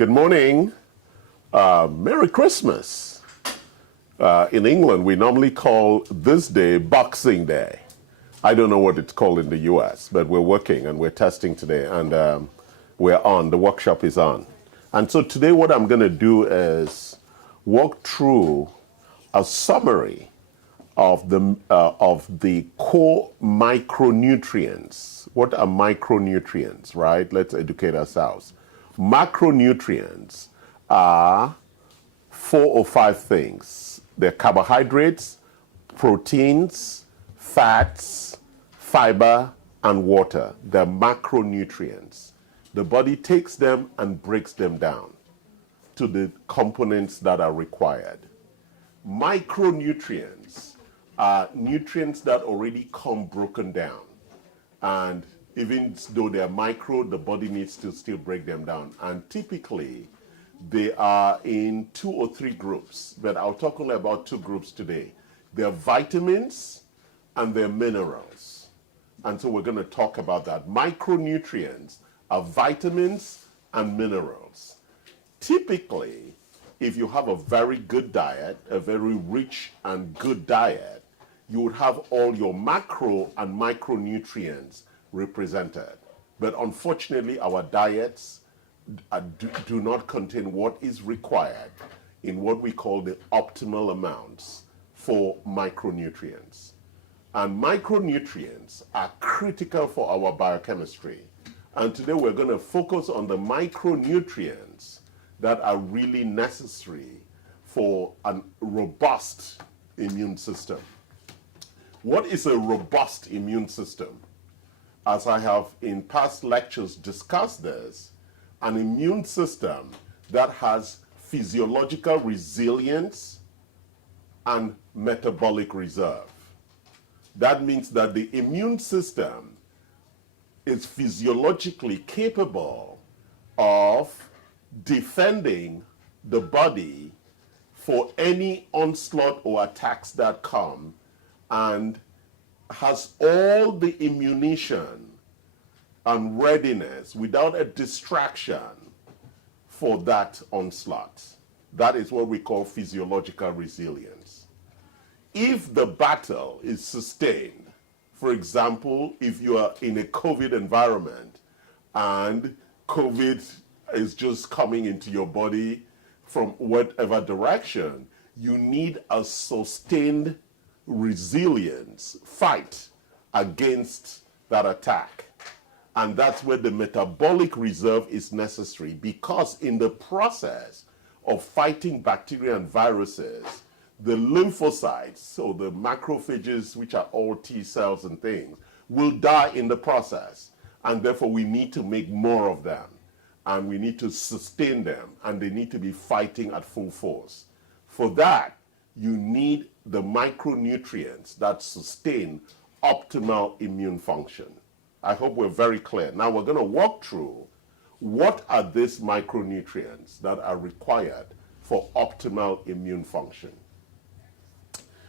Good morning. Merry Christmas. In England, we normally call this day Boxing Day. I don't know what it's called in the US, but we're working and we're testing today, and we're on. The workshop is on. And so today what I'm going to do is walk through a summary of the core micronutrients. What are micronutrients, right? Let's educate ourselves. Macronutrients are 4 or 5 things. They're carbohydrates, proteins, fats, fiber, and water. They're macronutrients. The body takes them and breaks them down to the components that are required. Micronutrients are nutrients that already come broken down. And even though they're micro, the body needs to still break them down. And typically, they are in 2 or 3 groups, but I'll talk only about 2 groups today. They're vitamins and they're minerals. And so we're going to talk about that. Micronutrients are vitamins and minerals. Typically, if you have a very good diet, a very rich and good diet, you would have all your macro and micronutrients represented. But unfortunately, our diets do not contain what is required in what we call the optimal amounts for micronutrients. And micronutrients are critical for our biochemistry. And today we're going to focus on the micronutrients that are really necessary for a robust immune system. What is a robust immune system? As I have in past lectures discussed this, an immune system that has physiological resilience and metabolic reserve. That means that the immune system is physiologically capable of defending the body for any onslaught or attacks that come, and has all the immunization and readiness without a distraction for that onslaught. That is what we call physiological resilience. If the battle is sustained, for example, if you are in a COVID environment and COVID is just coming into your body from whatever direction, you need a sustained resilience fight against that attack. And that's where the metabolic reserve is necessary, because in the process of fighting bacteria and viruses, the lymphocytes, so the macrophages, which are all T cells and things, will die in the process. And therefore we need to make more of them. And we need to sustain them, and they need to be fighting at full force. For that, you need the micronutrients that sustain optimal immune function. I hope we're very clear. Now we're going to walk through what are these micronutrients that are required for optimal immune function.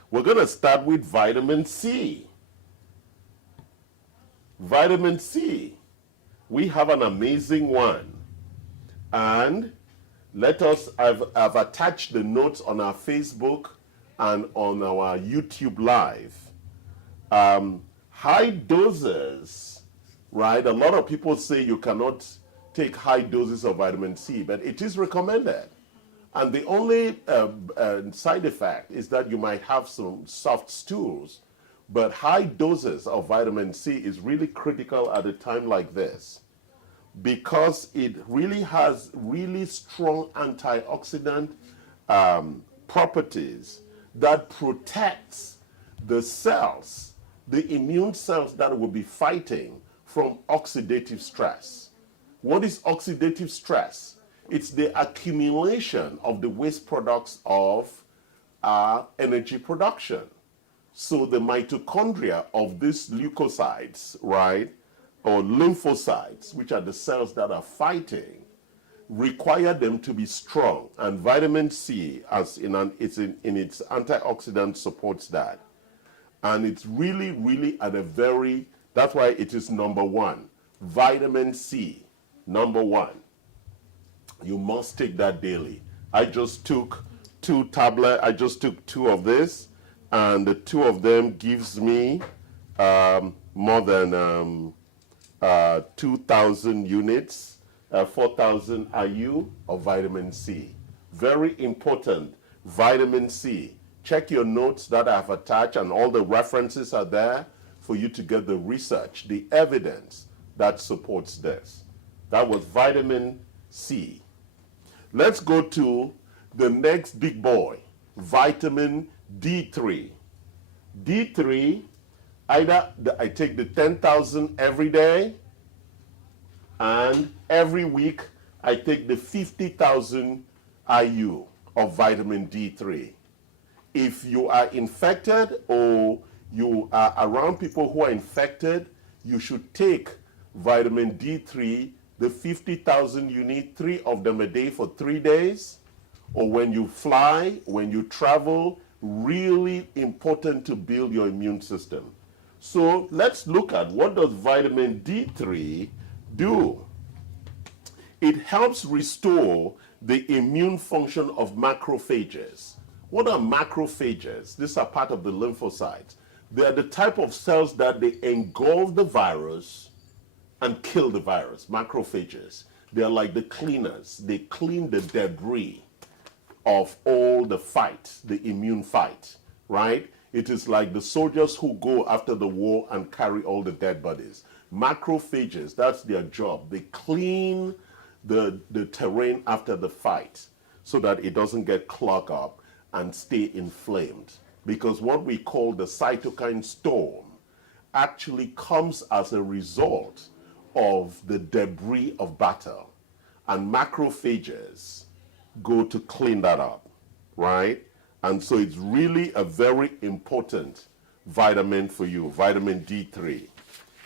We're going to start with vitamin C. Vitamin C. We have an amazing one. And I've attached the notes on our Facebook and on our YouTube Live. High doses, right? A lot of people say you cannot take high doses of vitamin C, but it is recommended. And the only side effect is that you might have some soft stools, but high doses of vitamin C is really critical at a time like this, because it really has really strong antioxidant properties that protects the cells, the immune cells that will be fighting from oxidative stress. What is oxidative stress? It's the accumulation of the waste products of energy production. So the mitochondria of these leukocytes, right, or lymphocytes, which are the cells that are fighting, require them to be strong. And vitamin C, as in its antioxidant, supports that. And it's really, really at a very, that's why it is number 1. Vitamin C, number 1. You must take that daily. I just took I just took 2 of this, and the 2 of them gives me more than 2,000 units, 4,000 IU of vitamin C. Very important, vitamin C. Check your notes that I have attached, and all the references are there for you to get the research, the evidence that supports this. That was vitamin C. Let's go to the next big boy, vitamin D3. D3, either I take the 10,000 every day, and every week I take the 50,000 IU of vitamin D3. If you are infected or you are around people who are infected, you should take vitamin D3, the 50,000 you need, 3 of them a day for 3 days. Or when you fly, when you travel, really important to build your immune system. So let's look at what does vitamin D3 do. It helps restore the immune function of macrophages. What are macrophages? These are part of the lymphocytes. They are the type of cells that they engulf the virus and kill the virus, macrophages. They are like the cleaners. They clean the debris of all the fight, the immune fight, right? It is like the soldiers who go after the war and carry all the dead bodies. Macrophages, that's their job. They clean the terrain after the fight so that it doesn't get clogged up and stay inflamed. Because what we call the cytokine storm actually comes as a result of the debris of battle. And macrophages go to clean that up, right? And so it's really a very important vitamin for you, vitamin D3.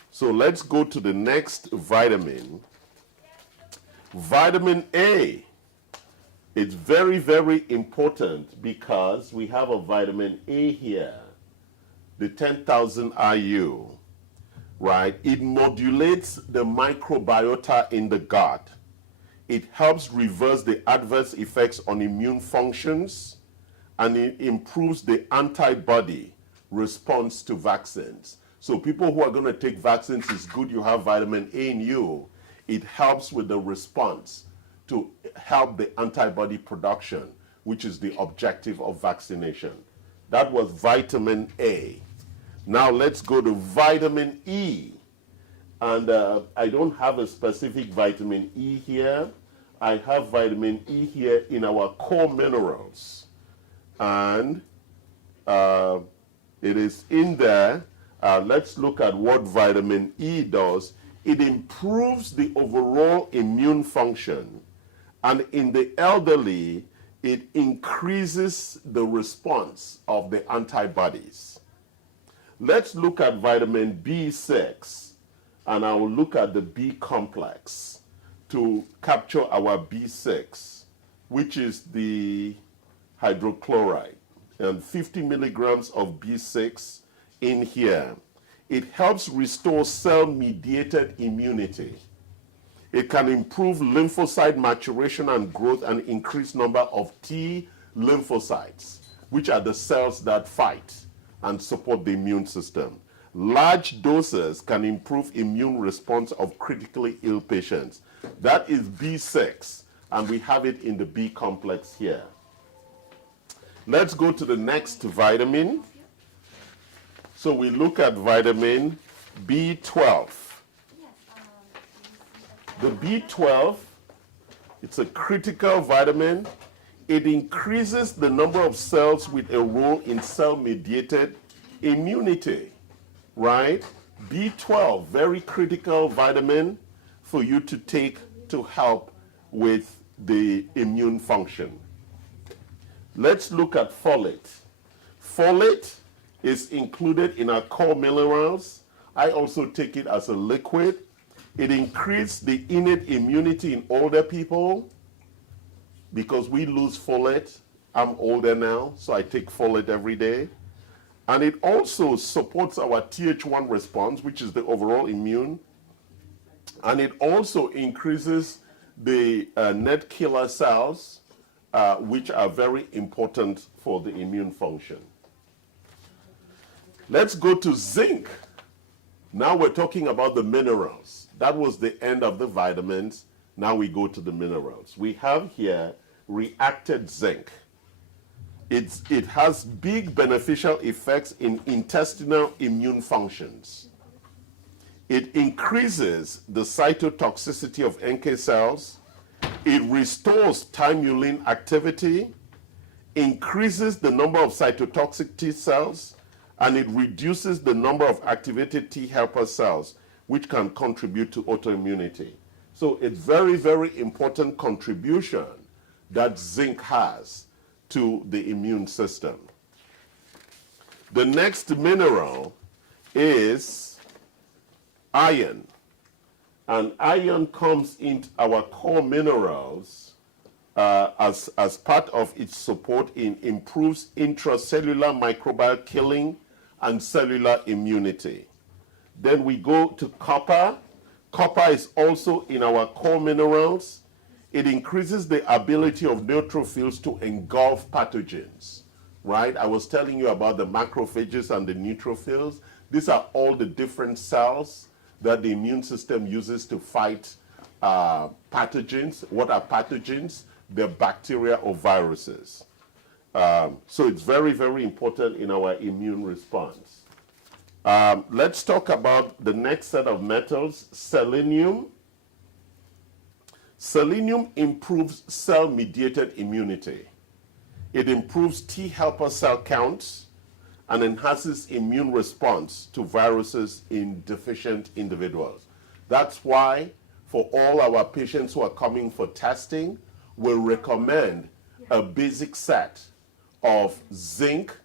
So let's go to the next vitamin. Vitamin A. It's very, very important because we have a vitamin A here, the 10,000 IU, right? It modulates the microbiota in the gut. It helps reverse the adverse effects on immune functions, and it improves the antibody response to vaccines. So people who are going to take vaccines, it's good you have vitamin A in you. It helps with the response to help the antibody production, which is the objective of vaccination. That was vitamin A. Now let's go to vitamin E. And I don't have a specific vitamin E here. I have vitamin E here in our core minerals. And it is in there. Let's look at what vitamin E does. It improves the overall immune function. And in the elderly, it increases the response of the antibodies. Let's look at vitamin B6, and I will look at the B complex to capture our B6, which is the hydrochloride, and 50 milligrams of B6 in here. It helps restore cell-mediated immunity. It can improve lymphocyte maturation and growth and increase number of T lymphocytes, which are the cells that fight and support the immune system. Large doses can improve immune response of critically ill patients. That is B6, and we have it in the B complex here. Let's go to the next vitamin. So we look at vitamin B12. The B12, it's a critical vitamin. It increases the number of cells with a role in cell-mediated immunity, right? B12, very critical vitamin for you to take to help with the immune function. Let's look at folate. Folate is included in our core minerals. I also take it as a liquid. It increases the innate immunity in older people because we lose folate. I'm older now, so I take folate every day. And it also supports our Th1 response, which is the overall immune. And it also increases the net killer cells, which are very important for the immune function. Let's go to zinc. Now we're talking about the minerals. That was the end of the vitamins. Now we go to the minerals. We have here reacted zinc. It has big beneficial effects in intestinal immune functions. It increases the cytotoxicity of NK cells. It restores thymulin activity, increases the number of cytotoxic T cells, and it reduces the number of activated T helper cells, which can contribute to autoimmunity. So it's very, very important contribution that zinc has to the immune system. The next mineral is iron. And iron comes into our core minerals as part of its support in improves intracellular microbial killing and cellular immunity. Then we go to copper. Copper is also in our core minerals. It increases the ability of neutrophils to engulf pathogens, right? I was telling you about the macrophages and the neutrophils. These are all the different cells that the immune system uses to fight pathogens. What are pathogens? They're bacteria or viruses. So it's very, very important in our immune response. Let's talk about the next set of metals, selenium. Selenium improves cell-mediated immunity. It improves T helper cell counts and enhances immune response to viruses in deficient individuals. That's why for all our patients who are coming for testing, we recommend a basic set of zinc,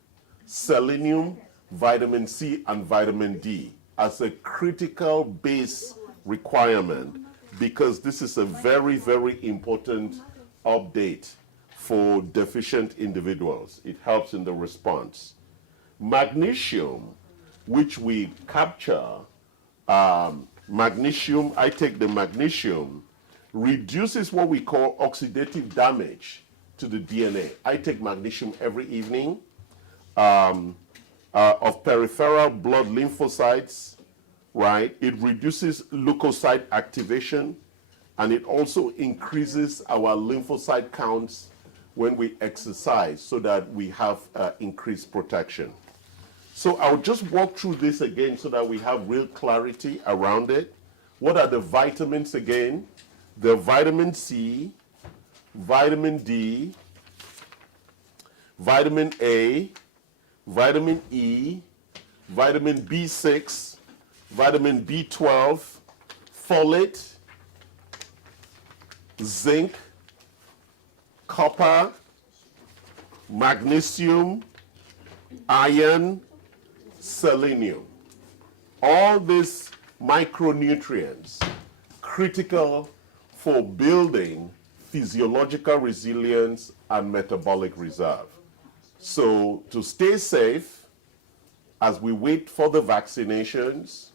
selenium, vitamin C, and vitamin D as a critical base requirement, because this is a very, very important update for deficient individuals. It helps in the response. Magnesium, which we capture, magnesium, I take the magnesium, reduces what we call oxidative damage to the DNA. I take magnesium every evening of peripheral blood lymphocytes, right? It reduces leukocyte activation, and it also increases our lymphocyte counts when we exercise so that we have increased protection. So I'll just walk through this again so that we have real clarity around it. What are the vitamins again? The vitamin C, vitamin D, vitamin A, vitamin E, vitamin B6, vitamin B12, folate, zinc, copper, magnesium, iron, selenium. All these micronutrients critical for building physiological resilience and metabolic reserve. So to stay safe as we wait for the vaccinations,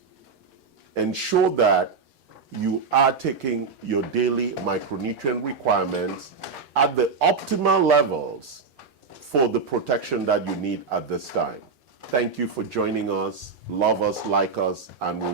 ensure that you are taking your daily micronutrient requirements at the optimal levels for the protection that you need at this time. Thank you for joining us. Love us, like us, and we'll